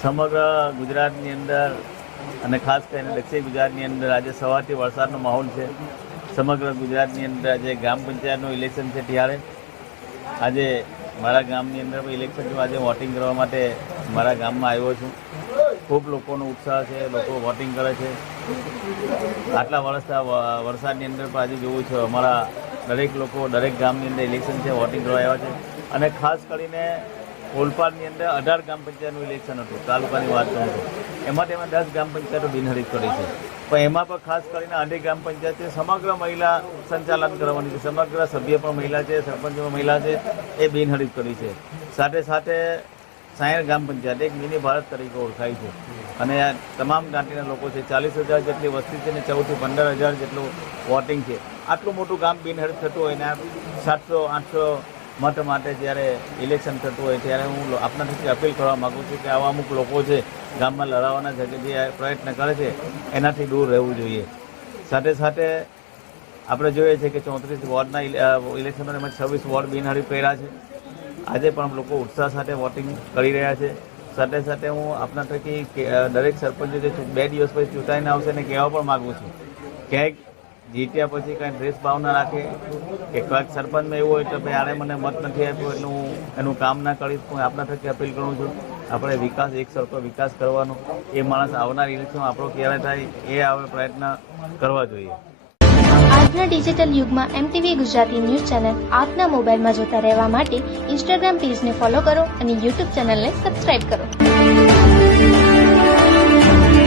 સમગ્ર ગુજરાતની અંદર અને ખાસ કરીને દક્ષિણ ગુજરાતની અંદર આજે સવારથી વરસાદનો માહોલ છે. સમગ્ર ગુજરાતની અંદર આજે ગ્રામ પંચાયતનું ઇલેક્શન છે, ત્યારે આજે મારા ગામની અંદર પણ ઇલેક્શનનું આજે વોટિંગ કરવા માટે મારા ગામમાં આવ્યો છું. ખૂબ લોકોનો ઉત્સાહ છે, લોકો વોટિંગ કરે છે. આટલા વરસાદની અંદર પણ આજે જોવું છે અમારા દરેક લોકો દરેક ગામની અંદર ઇલેક્શન છે, વોટિંગ કરવા આવ્યા છે. અને ખાસ કરીને ઓલપાડની અંદર 18 ગ્રામ પંચાયતનું ઇલેક્શન હતું. તાલુકાની વાત કરું તો એમાં 10 ગ્રામ પંચાયતો બિનહરીફ કરી છે. પણ એમાં પણ ખાસ કરીને 18 ગ્રામ પંચાયત છે, સમગ્ર મહિલા સંચાલન કરવાની છે. સમગ્ર સભ્ય પણ મહિલા છે, સરપંચ પણ મહિલા છે, એ બિનહરીફ કરી છે. સાથે સાથે 60 ગ્રામ પંચાયત એક મિની ભારત તરીકે ઓળખાય છે. અને આ તમામ જ્ઞાતિના લોકો છે. 40,000 જેટલી વસ્તી છે અને 14 થી 15,000 જેટલું વોટિંગ છે. આટલું મોટું ગામ બિનહરીફ થતું હોય ને 700-800 મત માટે જ્યારે ઇલેક્શન થતું હોય ત્યારે હું આપનાથી અપીલ કરવા માગું છું કે આવા અમુક લોકો છે ગામમાં લડાવવાના જે પ્રયત્ન કરે છે એનાથી દૂર રહેવું જોઈએ. સાથે સાથે આપણે જોઈએ છીએ કે 34 વોર્ડના ઇલેક્શનમાં 26 વોર્ડ બિનહરીફ કર્યા છે. આજે પણ લોકો ઉત્સાહ સાથે વોટિંગ કરી રહ્યા છે. સાથે સાથે હું આપના થકી દરેક સરપંચ જે 2 દિવસ પછી ચૂંટાઈને આવશે ને કહેવા પણ માગું છું, ક્યાંક જીત્યા પછી કાંઈ ડ્રેસ ભાવ ના રાખે કે ક્યાંક સરપંચમાં એવું હોય તો ભાઈ આણે મને મત નથી આપ્યો એટલે હું એનું કામ ના કરીશ. હું આપના થકી અપીલ કરું છું, આપણે વિકાસ એક સરખો વિકાસ કરવાનો. એ માણસ આવનાર ઇલેક્શન આપણો ક્યારે થાય એ આપણે પ્રયત્ન કરવા જોઈએ. આજના ડિજિટલ યુગમાં MTV ગુજરાતી ન્યૂઝ ચેનલ આપના મોબાઈલમાં જોતા રહેવા માટે ઇન્સ્ટાગ્રામ પેજને ફોલો કરો અને YouTube ચેનલને સબસ્ક્રાઇબ કરો.